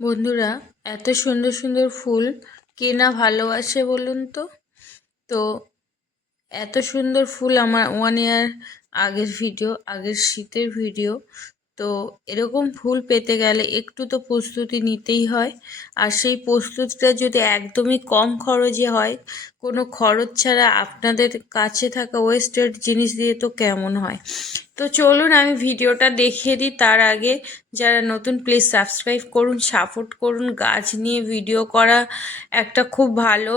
বন্ধুরা, এত সুন্দর সুন্দর ফুল কে না ভালোবাসে বলুন তো? তো এত সুন্দর ফুল আমার ওয়ান ইয়ার আগের ভিডিও আগের শীতের ভিডিও তো এরকম ফুল পেতে গেলে একটু তো প্রস্তুতি নিতেই হয়। আর সেই প্রস্তুতিটা যদি একদমই কম খরচে হয় কোনো খরচ ছাড়া আপনাদের কাছে থাকা ওয়েস্টেড জিনিস দিয়ে তো কেমন হয়? তো চলুন আমি ভিডিওটা দেখিয়ে দিই তার আগে যারা নতুন প্লিজ সাবস্ক্রাইব করুন সাপোর্ট করুন, গাছ নিয়ে ভিডিও করা একটা খুব ভালো।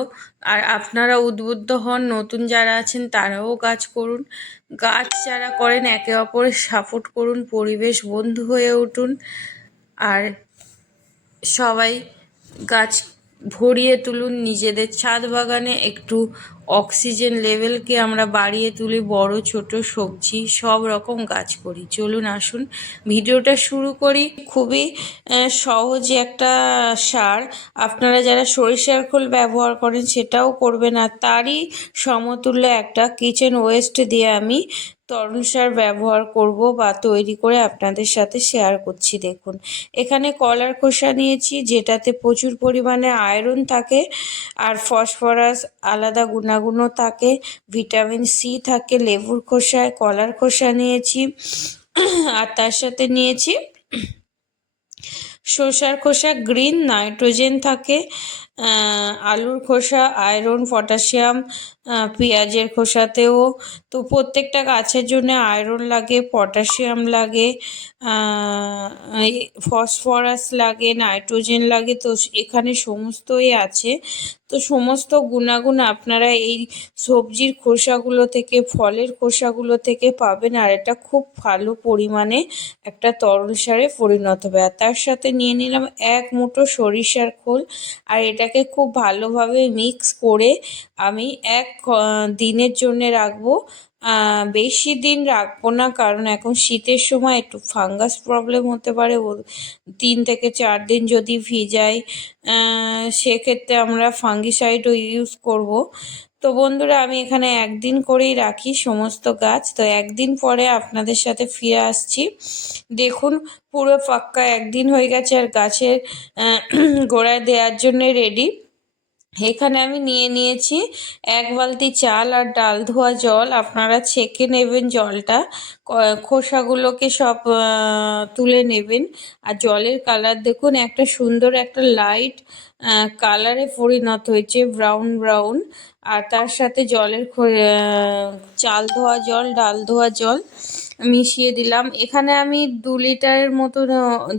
আর আপনারা উদ্বুদ্ধ হন, নতুন যারা আছেন তারাও গাছ করুন। গাছ যারা করেন একে অপরের সাপোর্ট করুন, পরিবেশ বন্ধু হয়ে উঠুন। আর সবাই গাছ ভরিয়ে তুলুন নিজেদের ছাদ বাগানে একটু অক্সিজেন লেভেলকে আমরা বাড়িয়ে তুলি, বড়, ছোট, সবজি, সব রকম গাছ করি। চলুন, আসুন, ভিডিওটা শুরু করি। খুবই সহজ একটা সার। আপনারা যারা সরিষার খোল ব্যবহার করেন, সেটাও করবেন। আর তারই সমতুল্য একটা কিচেন ওয়েস্ট দিয়ে আমি তরল সার ব্যবহার করব বা তৈরি করে আপনাদের সাথে শেয়ার করছি, দেখুন। এখানে কলার খোসা নিয়েছি, যেটাতে প্রচুর পরিমাণে আয়রন থাকে। আর ফসফরাস আলাদা গুণাগুণও থাকে, ভিটামিন সি থাকে, লেবুর খোসায়, কলার খোসা নিয়েছি, আর তার সাথে নিয়েছি, শসার খোসা, গ্রিন নাইট্রোজেন থাকে আলুর খোসা, আয়রন, পটাশিয়াম পেঁয়াজের খোসাতেও। তো প্রত্যেকটা গাছের জন্য আয়রন লাগে, পটাশিয়াম লাগে ফসফরাস লাগে, নাইট্রোজেন লাগে। তো এখানে সমস্তই আছে। তো সমস্ত গুণাগুণ আপনারা এই সবজির খোসাগুলো থেকে, ফলের খোসাগুলো থেকে পাবেন। আর এটা খুব ভালো পরিমাণে একটা তরল সারে পরিণত হবে আর তার সাথে নিয়ে নিলাম এক মুঠো সরিষার খোল। আর এটাকে খুব ভালোভাবে মিক্স করে আমি এক দিনের জন্যে রাখব। বেশি দিন রাখব না, কারণ এখন শীতের সময় একটু ফাঙ্গাস প্রবলেম হতে পারে তিন থেকে চার দিন যদি ভিজাই সেক্ষেত্রে আমরা ফাঙ্গিসাইডও ইউজ করব। তো বন্ধুরা, আমি এখানে একদিন করেই রাখি সমস্ত গাছ। তো একদিন পরে আপনাদের সাথে ফিরে আসছি। দেখুন, পুরো পাক্কা একদিন হয়ে গেছে আর গাছের গোড়ায় দেওয়ার জন্য রেডি এখানে আমি নিয়ে নিয়েছি এক বালতি চাল আর ডাল ধোয়া জল। আপনারা ছেঁকে নেবেন জলটা। খোসাগুলোকে সব তুলে নেবেন। আর জলের কালার দেখুন, একটা সুন্দর একটা লাইট কালারে পরিণত হয়েছে, ব্রাউন ব্রাউন। আর তার সাথে জলের চাল ধোয়া জল, ডাল ধোয়া জল মিশিয়ে দিলাম। এখানে আমি দু লিটারের মতো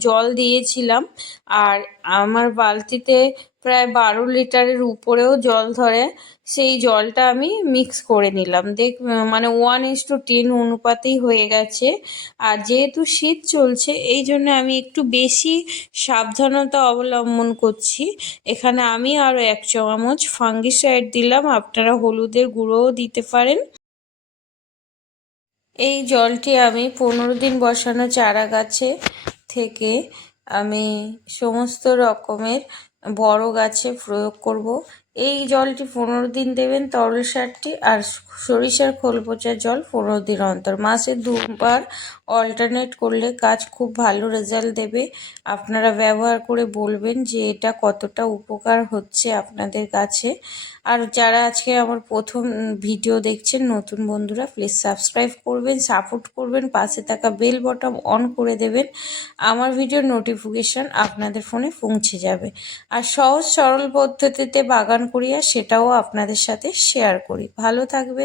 জল দিয়েছিলাম। আর আমার বালতিতে প্রায় বারো লিটারের উপরেও জল ধরে, সেই জলটা আমি মিক্স করে নিলাম। দেখ মানে ওয়ান ইস টু টেন অনুপাতেই হয়ে গেছে। আর যেহেতু শীত চলছে, এই জন্য আমি একটু বেশি সাবধানতা অবলম্বন করছি। এখানে আমি আরও এক চামচ ফাঙ্গিসাইড দিলাম, আপনারা হলুদের গুঁড়োও দিতে পারেন। এই জলটি আমি পনেরো দিন বসানো চারা গাছে থেকে আমি সমস্ত রকমের বড় গাছে প্রয়োগ করব। এই জলটি পনেরো দিন দেবেন, তরল সারটি আর সরিষার খোল পচা জল পনেরো দিন অন্তর। মাসে দুবার অল্টারনেট করলে কাজ খুব ভালো রেজাল্ট দেবে। আপনারা ব্যবহার করে বলবেন যে এটা কতটা উপকার হচ্ছে আপনাদের কাছে। আর যারা আজকে আমার প্রথম ভিডিও দেখছেন, নতুন বন্ধুরা প্লিজ সাবস্ক্রাইব করবেন সাপোর্ট করবেন, পাশে থাকা বেল বটম অন করে দেবেন। আমার ভিডিওর নোটিফিকেশান আপনাদের ফোনে পৌঁছে যাবে। আর সহজ সরল পদ্ধতিতে বাগান করিয়া সেটাও আপনাদের সাথে শেয়ার করি। ভালো থাকবে